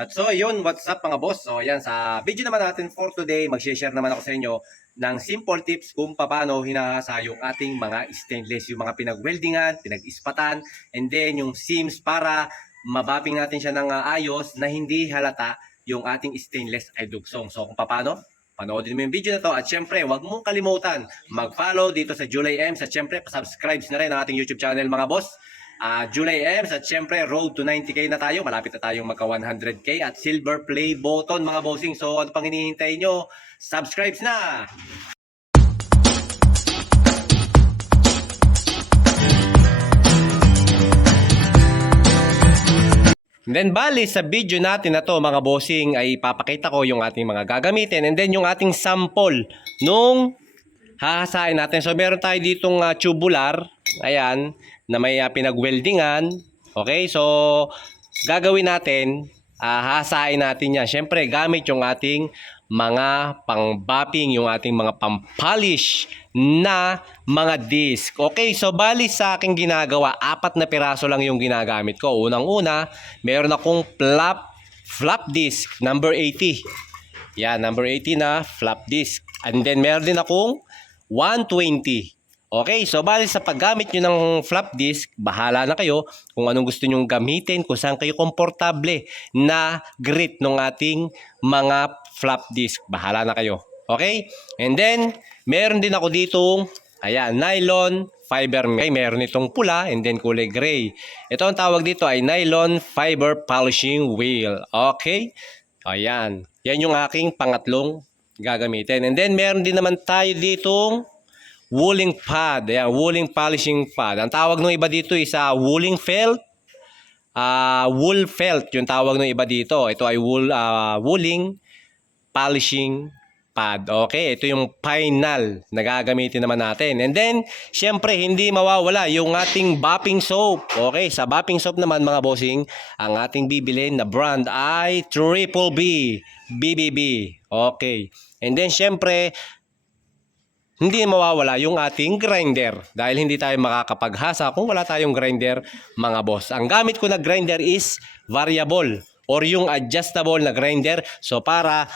At so, yun, what's up mga boss? So, yan, sa video naman natin for today, mag-share naman ako sa inyo ng simple tips kung paano hinahasa yung ating mga stainless, yung mga pinag-weldingan, pinag-ispatan, and then yung seams para mabapping natin siya ng ah, ayos na hindi halata yung ating stainless ay dugsong. So, kung paano? Panoodin mo yung video na to at syempre, huwag mong kalimutan mag-follow dito sa July Ems at syempre, subscribe na rin ang ating YouTube channel mga boss. Ah, July Ems at syempre road to 90k na tayo. Malapit na tayong magka 100k at silver play button mga bossing. So ano pang hinihintay nyo? Subscribe na! Then bali sa video natin na to mga bossing ay papakita ko yung ating mga gagamitin and then yung ating sample nung hahasain natin. So meron tayo ditong ah, tubular, ayan, na may ah, pinag-weldingan. Okay, so gagawin natin, ah, hahasain natin yan. Siyempre gamit yung ating mga pang-bapping, yung ating mga pang-polish na mga disc. Okay, so bali sa aking ginagawa, apat na piraso lang yung ginagamit ko. Unang-una, meron akong flap, flap disc number 80. Yan, number 80 na flap disc. And then meron din akong 120. Okay, so bali sa paggamit nyo ng flap disk, bahala na kayo kung anong gusto nyong gamitin, kung saan kayo komportable na grit ng ating mga flap disk. Bahala na kayo. Okay? And then, meron din ako ditong, ayan, nylon fiber. Okay, meron itong pula and then kulay gray. Ito ang tawag dito ay nylon fiber polishing wheel. Okay? Ayan. Yan yung aking pangatlong gagamitin. And then, meron din naman tayo ditong wooling pad. Ayan, wooling polishing pad. Ang tawag ng iba dito is uh, wooling felt. Ah, wool felt yung tawag ng iba dito. Ito ay wool ah, wooling polishing pad. Okay, ito yung final na gagamitin naman natin. And then, syempre, hindi mawawala yung ating bopping soap. Okay, sa bopping soap naman mga bossing, ang ating bibilin na brand ay Triple B, BBB. Okay. And then, syempre, hindi mawawala yung ating grinder dahil hindi tayo makakapaghasa kung wala tayong grinder mga boss. Ang gamit ko na grinder is variable or yung adjustable na grinder. So para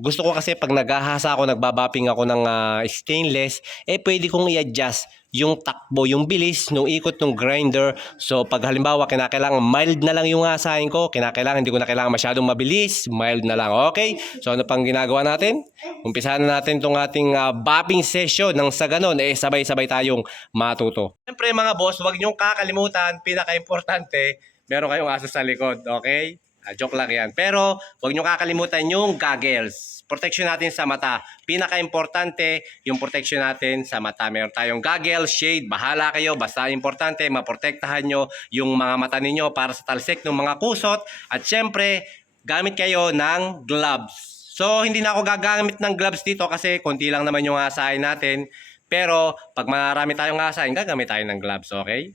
gusto ko kasi pag naghahasa ako, nagbabapping ako ng ah, stainless, eh pwede kong i-adjust yung takbo, yung bilis ng ikot ng grinder. So pag halimbawa kinakailangan mild na lang yung hasain ko, kinakailangan hindi ko na kailangan masyadong mabilis, mild na lang. Okay? So ano pang ginagawa natin? Umpisahan na natin tong ating uh, bopping session nang sa ganon, eh sabay-sabay tayong matuto. Siyempre mga boss, huwag niyong kakalimutan, pinaka-importante, meron kayong aso sa likod, okay? Ah, joke lang yan. Pero huwag niyo kakalimutan yung goggles. Protection natin sa mata. Pinaka-importante yung protection natin sa mata. Meron tayong goggles, shade, bahala kayo. Basta importante, maprotektahan nyo yung mga mata ninyo para sa talsik ng mga kusot. At syempre, gamit kayo ng gloves. So, hindi na ako gagamit ng gloves dito kasi konti lang naman yung asahin natin. Pero, pag marami tayong asahin, gagamit tayo ng gloves, okay?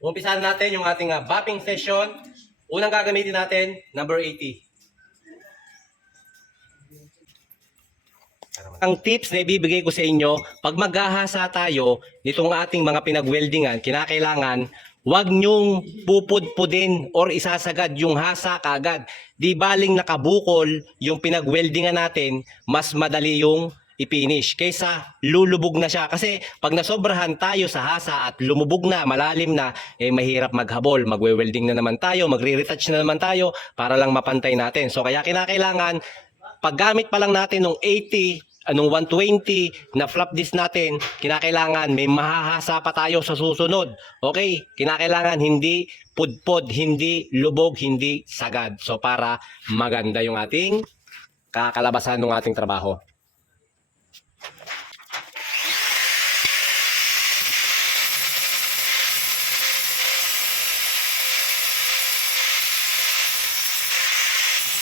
Umpisahan natin yung ating uh, bopping session. Unang gagamitin natin, number 80. Ang tips na ibibigay ko sa inyo, pag maghahasa tayo nitong ating mga pinag-weldingan, kinakailangan Huwag nyong pupudpudin or isasagad yung hasa kaagad. Di baling nakabukol yung pinag-weldingan natin, mas madali yung i-finish kaysa lulubog na siya. Kasi pag nasobrahan tayo sa hasa at lumubog na, malalim na, eh mahirap maghabol. Magwe-welding na naman tayo, magre-retouch na naman tayo para lang mapantay natin. So kaya kinakailangan, paggamit pa lang natin ng 80 anong 120 na flap disk natin, kinakailangan may mahahasa pa tayo sa susunod. Okay? Kinakailangan hindi pudpod, hindi lubog, hindi sagad. So para maganda yung ating kakalabasan ng ating trabaho.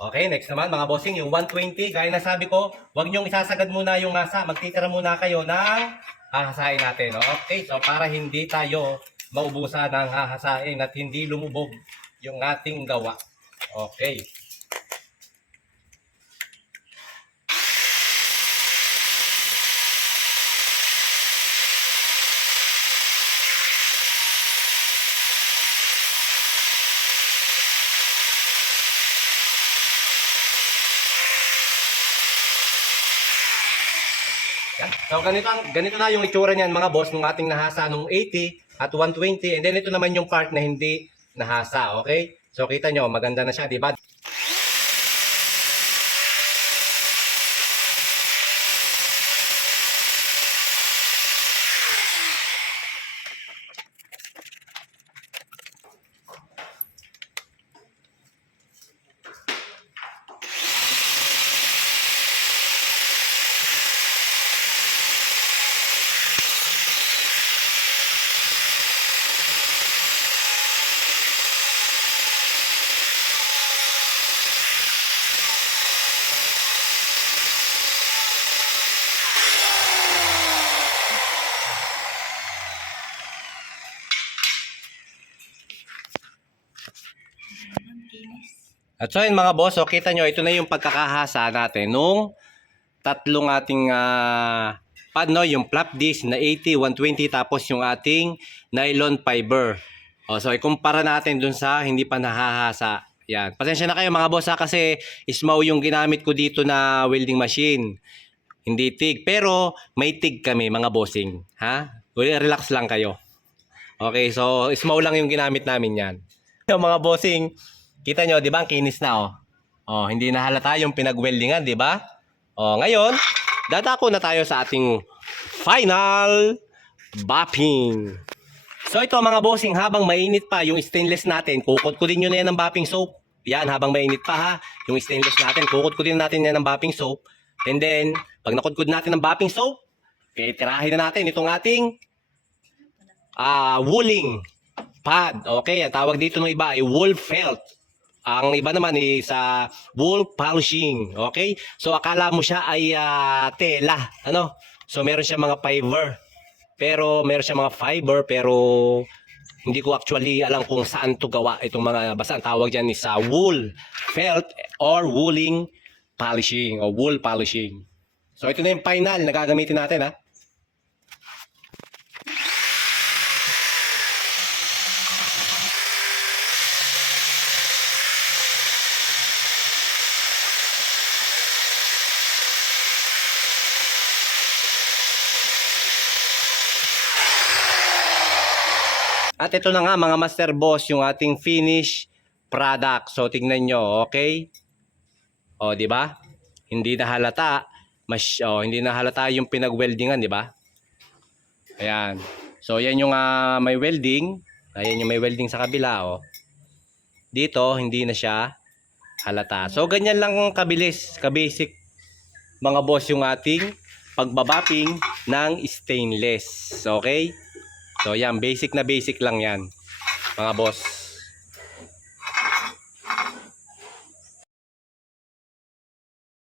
Okay, next naman mga bossing, yung 120, gaya na sabi ko, huwag niyong isasagad muna yung masa, magtitira muna kayo ng hahasain natin. Okay, so para hindi tayo maubusan ng hahasain at hindi lumubog yung ating gawa. Okay. So ganito, ganito na yung itsura niyan mga boss nung ating nahasa nung 80 at 120 and then ito naman yung part na hindi nahasa, okay? So kita nyo, maganda na siya, di ba? At so yun mga boss, so kita nyo, ito na yung pagkakahasa natin nung tatlong ating ah, pad, no? yung flap disc na 80, 120, tapos yung ating nylon fiber. O, so ikumpara natin dun sa hindi pa nahahasa. Yan. Pasensya na kayo mga boss ha, kasi ismaw yung ginamit ko dito na welding machine. Hindi TIG. Pero may TIG kami mga bossing. Ha? Relax lang kayo. Okay, so small lang yung ginamit namin yan. Yung mga bossing, kita nyo, di ba, ang kinis na, oh. Oh, hindi na halata yung pinag-weldingan, di ba? Oh, ngayon, dadako na tayo sa ating final bopping. So ito mga bossing, habang mainit pa yung stainless natin, kukutkutin nyo na yan ng bopping soap. Yan, habang mainit pa ha, yung stainless natin, kukutkutin natin yan ng bopping soap. And then, pag nakudkud natin ng bopping soap, titirahin na natin itong ating ah wooling pad. Okay, ang tawag dito ng iba ay wool felt. Ang iba naman is sa wool polishing. Okay? So akala mo siya ay ah, tela, ano? So meron siya mga fiber. Pero meron siya mga fiber pero hindi ko actually alam kung saan to gawa itong mga basta ang tawag diyan is sa wool felt or wooling polishing o wool polishing. So ito na yung final na gagamitin natin ha. At ito na nga mga master boss yung ating finish product. So tingnan nyo, okay? O, di ba? Hindi na halata. Mas, oh, hindi na halata yung pinag-weldingan, di ba? Ayan. So yan yung ah, may welding. Ayan yung may welding sa kabila, oh. Dito, hindi na siya halata. So ganyan lang kabilis, kabasic mga boss yung ating pagbabapping ng stainless. Okay? So yan, basic na basic lang yan. Mga boss.